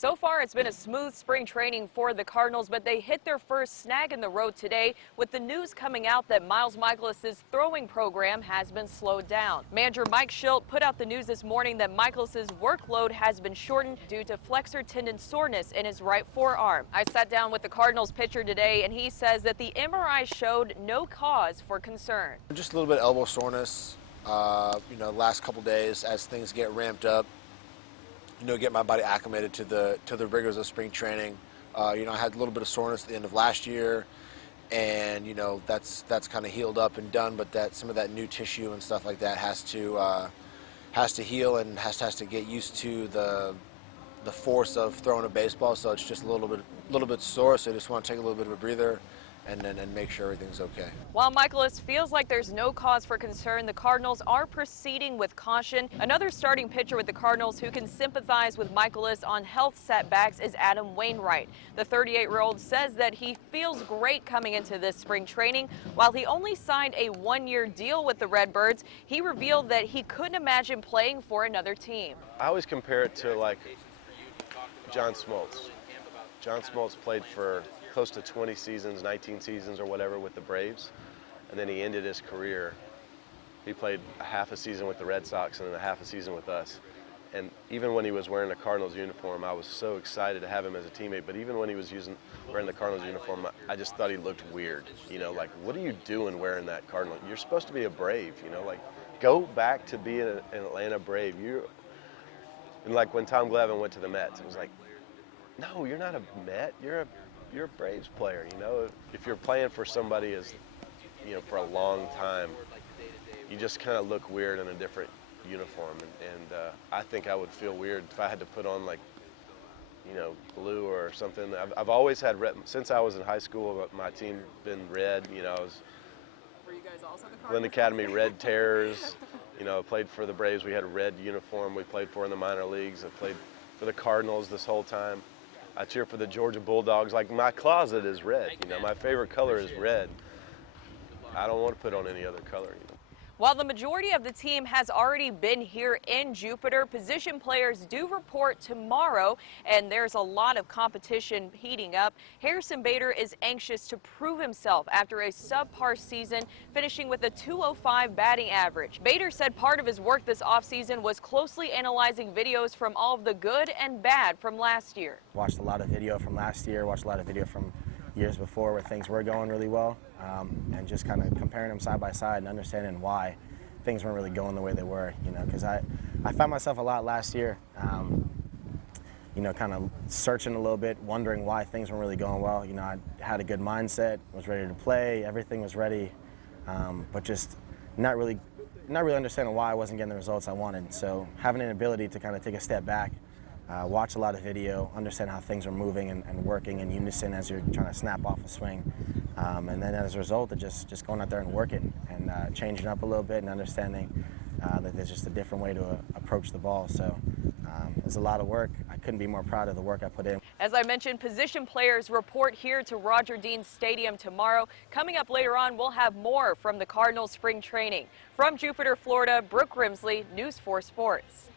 So far, it's been a smooth spring training for the Cardinals, but they hit their first snag in the road today with the news coming out that Miles Mikolas' throwing program has been slowed down. Manager Mike Shildt put out the news this morning that Mikolas' workload has been shortened due to flexor tendon soreness in his right forearm. I sat down with the Cardinals pitcher today, and he says that the MRI showed no cause for concern. Just a little bit of elbow soreness, last couple days as things get ramped up. Get my body acclimated to the rigors of spring training. I had a little bit of soreness at the end of last year, and that's kind of healed up and done. But some of that new tissue and stuff like that has to heal and has to get used to the force of throwing a baseball. So it's just a little bit sore. So I just want to take a little bit of a breather and make sure everything's okay. While Mikolas feels like there's no cause for concern, the Cardinals are proceeding with caution. Another starting pitcher with the Cardinals who can sympathize with Mikolas on health setbacks is Adam Wainwright. The 38-year-old says that he feels great coming into this spring training. While he only signed a one-year deal with the Redbirds, he revealed that he couldn't imagine playing for another team. I always compare it to like John Smoltz. John Smoltz played for close to 20 seasons, 19 seasons or whatever with the Braves, and then he ended his career. He played a half a season with the Red Sox and then a half a season with us. And even when he was wearing a Cardinals uniform, I was so excited to have him as a teammate, but even when he was wearing the Cardinals uniform, I just thought he looked weird. Like, what are you doing wearing that Cardinal? You're supposed to be a Brave, like, go back to being an Atlanta Brave. And like when Tom Glavine went to the Mets, it was like, no, you're not a Met, you're a Braves player. If you're playing for somebody for a long time, you just kind of look weird in a different uniform. And I think I would feel weird if I had to put on blue or something. I've always had red since I was in high school. My team been red. Were you guys also the Cardinals? Lynn Academy Red Terrors. Played for the Braves. We had a red uniform. We played for in the minor leagues. I played for the Cardinals this whole time. I cheer for the Georgia Bulldogs. Like, my closet is red. My favorite color is red. I don't want to put on any other color. While the majority of the team has already been here in Jupiter, position players do report tomorrow, and there's a lot of competition heating up. Harrison Bader is anxious to prove himself after a subpar season, finishing with a .205 batting average. Bader said part of his work this offseason was closely analyzing videos from all of the good and bad from last year. Watched a lot of video from last year, watched a lot of video from years before where things were going really well, and just kind of comparing them side by side and understanding why things weren't really going the way they were, because I found myself a lot last year, kind of searching a little bit, wondering why things weren't really going well. I had a good mindset, was ready to play, everything was ready, but just not really understanding why I wasn't getting the results I wanted. So having an ability to kind of take a step back, watch a lot of video, understand how things are moving and working in unison as you're trying to snap off a swing. And then as a result of just going out there and working and changing up a little bit and understanding that there's just a different way to approach the ball. So it's a lot of work. I couldn't be more proud of the work I put in. As I mentioned, position players report here to Roger Dean Stadium tomorrow. Coming up later on, we'll have more from the Cardinals spring training. From Jupiter, Florida, Brooke Grimsley, News 4 Sports.